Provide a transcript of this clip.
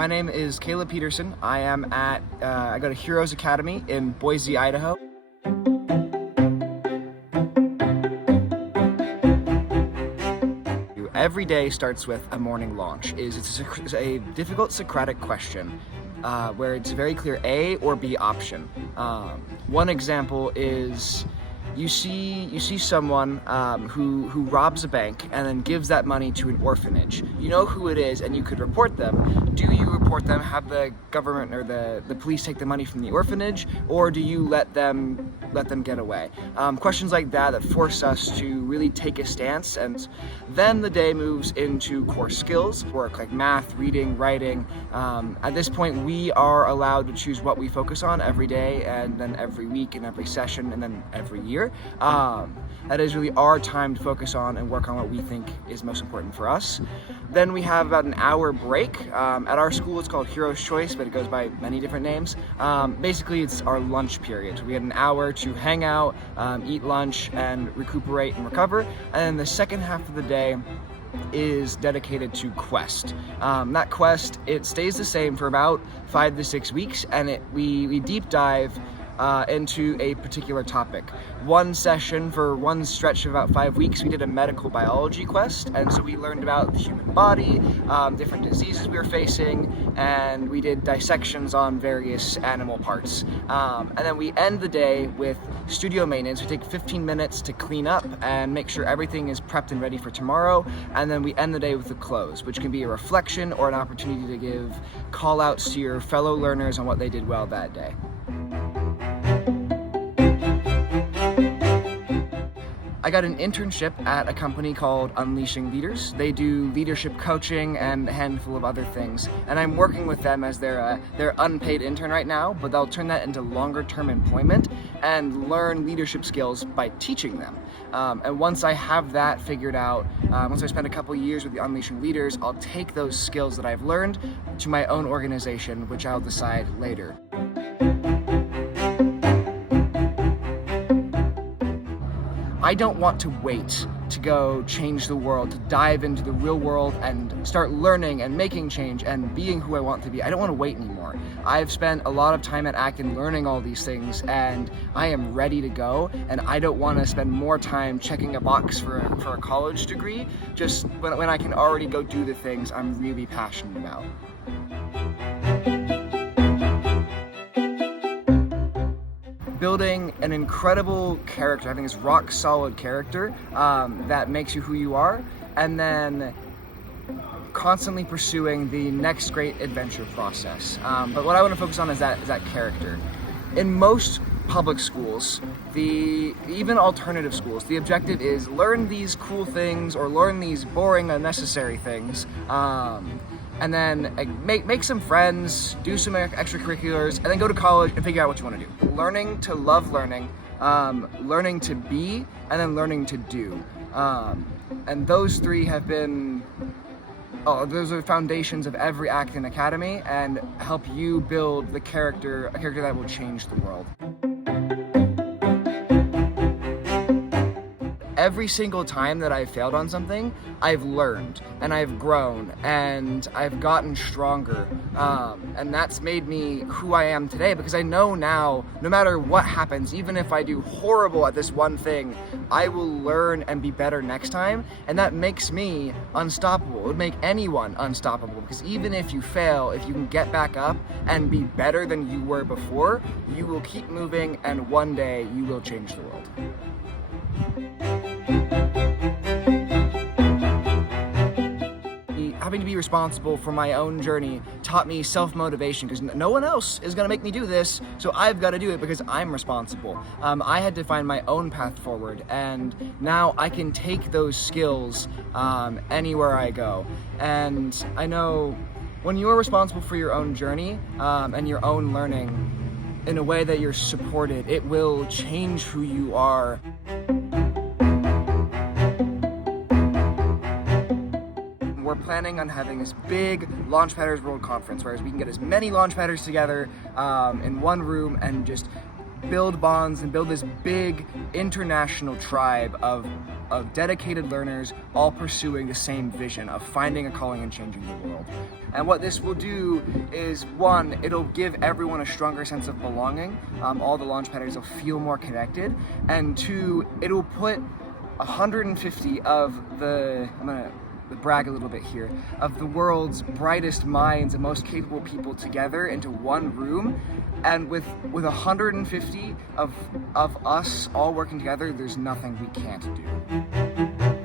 My name is Caleb Peterson. I go to Acton Academy in Boise, Idaho. Every day starts with a morning launch. It's a difficult Socratic question where it's very clear A or B option. One example is you see someone who robs a bank and then gives that money to an orphanage. You know who it is and you could report them. Do you report them, have the government or the police take the money from the orphanage, or do you let them get away? Questions like that force us to really take a stance. And then the day moves into core skills work like math, reading, writing. At this point we are allowed to choose what we focus on every day, and then every week and every session and then every year. That is really our time to focus on and work on what we think is most important for us. Then we have about an hour break. At our school it's called Hero's Choice, but it goes by many different names. Basically it's our lunch period. We had an hour to hang out, eat lunch, and recuperate and recover. And then the second half of the day is dedicated to quest. That quest, it stays the same for about 5 to 6 weeks, and we deep dive into a particular topic. One session for one stretch of about 5 weeks, we did a medical biology quest, and so we learned about the human body, different diseases we were facing, and we did dissections on various animal parts. And then we end the day with studio maintenance. We take 15 minutes to clean up and make sure everything is prepped and ready for tomorrow, and then we end the day with a close, which can be a reflection or an opportunity to give call outs to your fellow learners on what they did well that day. I got an internship at a company called Unleashing Leaders. They do leadership coaching and a handful of other things, and I'm working with them as their unpaid intern right now, but they'll turn that into longer term employment and learn leadership skills by teaching them. And once I have that figured out, once I spend a couple years with the Unleashing Leaders, I'll take those skills that I've learned to my own organization, which I'll decide later. I don't want to wait to go change the world, to dive into the real world and start learning and making change and being who I want to be. I don't want to wait anymore. I've spent a lot of time at Acton learning all these things, and I am ready to go, and I don't want to spend more time checking a box for a college degree just when I can already go do the things I'm really passionate about. Building an incredible character, I think it's rock solid character that makes you who you are, and then constantly pursuing the next great adventure process. But what I want to focus on is that character. In most public schools, even alternative schools, the objective is learn these cool things or learn these boring, unnecessary things. And then make some friends, do some extracurriculars, and then go to college and figure out what you want to do. Learning to love learning, learning to be, and then learning to do. And those three have been, those are the foundations of every Acton Academy and help you build a character that will change the world. Every single time that I've failed on something, I've learned and I've grown and I've gotten stronger. And that's made me who I am today, because I know now, no matter what happens, even if I do horrible at this one thing, I will learn and be better next time. And that makes me unstoppable. It would make anyone unstoppable, because even if you fail, if you can get back up and be better than you were before, you will keep moving, and one day you will change the world. Having to be responsible for my own journey taught me self-motivation, because no one else is going to make me do this, so I've got to do it because I'm responsible. I had to find my own path forward, and now I can take those skills anywhere I go. And I know when you're responsible for your own journey and your own learning in a way that you're supported, it will change who you are. We're planning on having this big Launchpadders World Conference, where we can get as many Launchpadders together in one room and just build bonds and build this big international tribe of dedicated learners all pursuing the same vision of finding a calling and changing the world. And what this will do is, one, it'll give everyone a stronger sense of belonging. All the Launchpadders will feel more connected. And two, it'll put 150 of I'm gonna brag a little bit here, of the world's brightest minds and most capable people together into one room. And with 150 of us all working together, there's nothing we can't do.